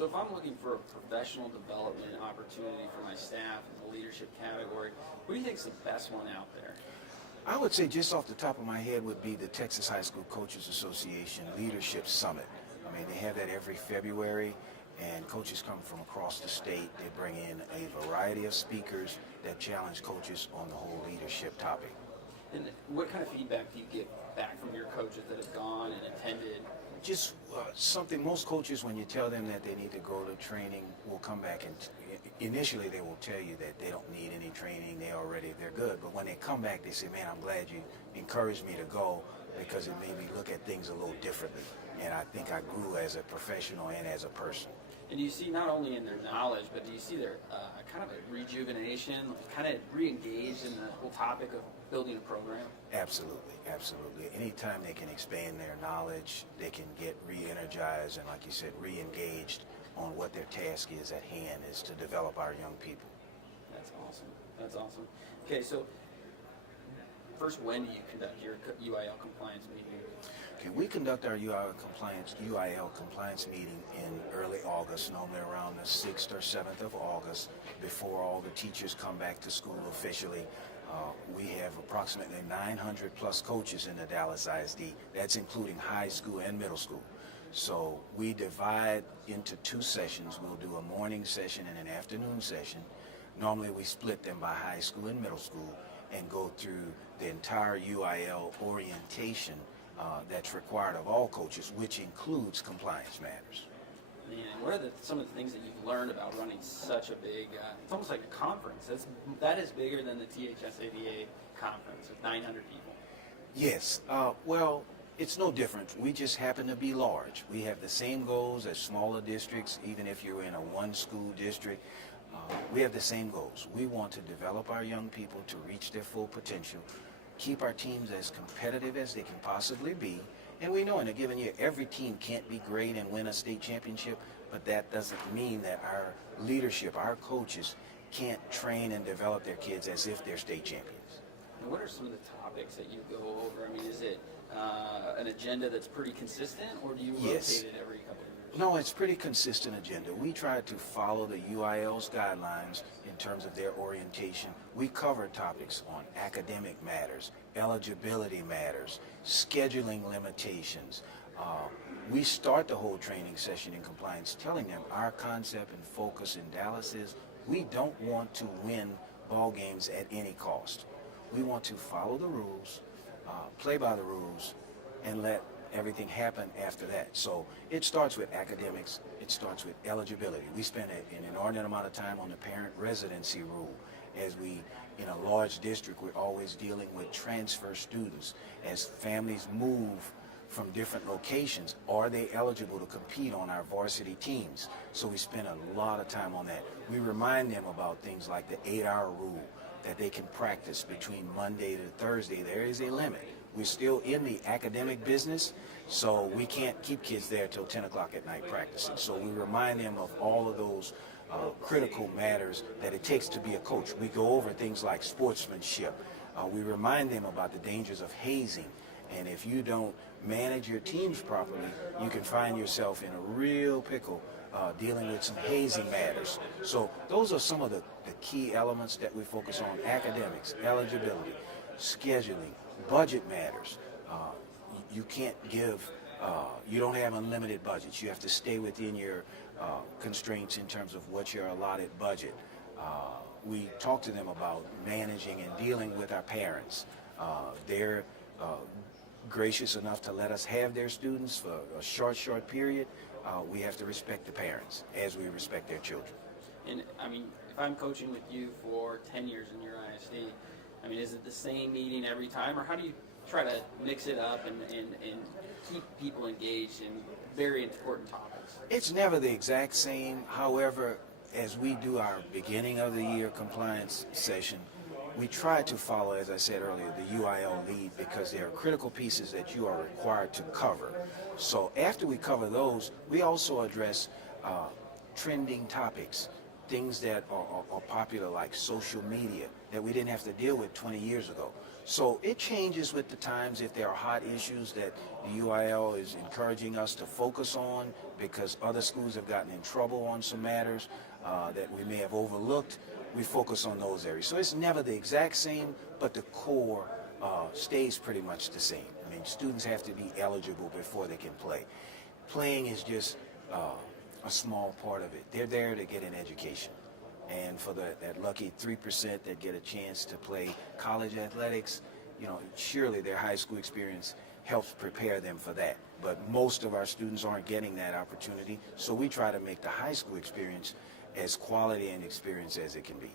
So if I'm looking for a professional development opportunity for my staff in the leadership category, what do you think is the best one out there? I would say just off the top of my head would be the Texas High School Coaches Association Leadership Summit. I mean, they have that every February, and coaches come from across the state. They bring in a variety of speakers that challenge coaches on the whole leadership topic. And what kind of feedback do you get back from your coaches that have gone and attended? Just something most coaches, when you tell them that they need to go to training, will come back and initially they will tell you that they don't need any training, they're good. But when they come back, they say, man, I'm glad you encouraged me to go because it made me look at things a little differently. And I think I grew as a professional and as a person. And do you see not only in their knowledge, but do you see their kind of a rejuvenation, kind of re-engaged in the whole topic of building a program? Absolutely, absolutely. Anytime they can expand their knowledge, they can get re-energized and, like you said, re-engaged on what their task is at hand, is to develop our young people. That's awesome. That's awesome. Okay, so first, when do you conduct your UIL compliance meeting? Okay, we conduct our UIL compliance meeting in early August, normally around the 6th or 7th of August, before all the teachers come back to school officially. We have approximately 900 plus coaches in the Dallas ISD. That's including high school and middle school. So we divide into two sessions. We'll do a morning session and an afternoon session. Normally we split them by high school and middle school and go through the entire UIL orientation that's required of all coaches, which includes compliance matters. Man, what are some of the things that you've learned about running such a big, it's almost like a conference. That is bigger than the THSADA conference with 900 people. Yes, well, it's no different. We just happen to be large. We have the same goals as smaller districts, even if you're in a one-school district. We have the same goals. We want to develop our young people to reach their full potential, keep our teams as competitive as they can possibly be. And we know in a given year, every team can't be great and win a state championship, but that doesn't mean that our leadership, our coaches, can't train and develop their kids as if they're state champions. And what are some of the topics that you go over? I mean, is it an agenda that's pretty consistent, or do you rotate it every couple of years? No, it's pretty consistent agenda. We try to follow the UIL's guidelines in terms of their orientation. We cover topics on academic matters, eligibility matters, scheduling limitations. We start the whole training session in compliance telling them our concept and focus in Dallas is we don't want to win ball games at any cost. We want to follow the rules, play by the rules, and let everything happen after that. So it starts with academics, it starts with eligibility. We spend an inordinate amount of time on the parent residency rule. As we, in a large district, we're always dealing with transfer students. As families move from different locations, are they eligible to compete on our varsity teams? So we spend a lot of time on that. We remind them about things like the 8-hour rule, that they can practice between Monday to Thursday. There is a limit. We're still in the academic business, so we can't keep kids there till 10 o'clock at night practicing. So we remind them of all of those critical matters that it takes to be a coach. We go over things like sportsmanship. We remind them about the dangers of hazing. And if you don't manage your teams properly, you can find yourself in a real pickle dealing with some hazing matters. So those are some of the key elements that we focus on: academics, eligibility, scheduling, budget matters. You can't give, you don't have unlimited budgets. You have to stay within your constraints in terms of what your allotted budget. We talk to them about managing and dealing with our parents. They're gracious enough to let us have their students for a short period. We have to respect the parents as we respect their children. And I mean, if I'm coaching with you for 10 years in your ISD, I mean, is it the same meeting every time, or how do you try to mix it up and keep people engaged in very important topics? It's never the exact same. However, as we do our beginning of the year compliance session, we try to follow, as I said earlier, the UIL lead, because there are critical pieces that you are required to cover. So after we cover those, we also address trending topics, things that are popular like social media that we didn't have to deal with 20 years ago. So it changes with the times. If there are hot issues that the UIL is encouraging us to focus on because other schools have gotten in trouble on some matters that we may have overlooked, we focus on those areas. So it's never the exact same, but the core stays pretty much the same. I mean, students have to be eligible before they can play. Playing is just a small part of it. They're there to get an education. And for that lucky 3% that get a chance to play college athletics, you know, surely their high school experience helps prepare them for that. But most of our students aren't getting that opportunity, so we try to make the high school experience as quality an experience as it can be.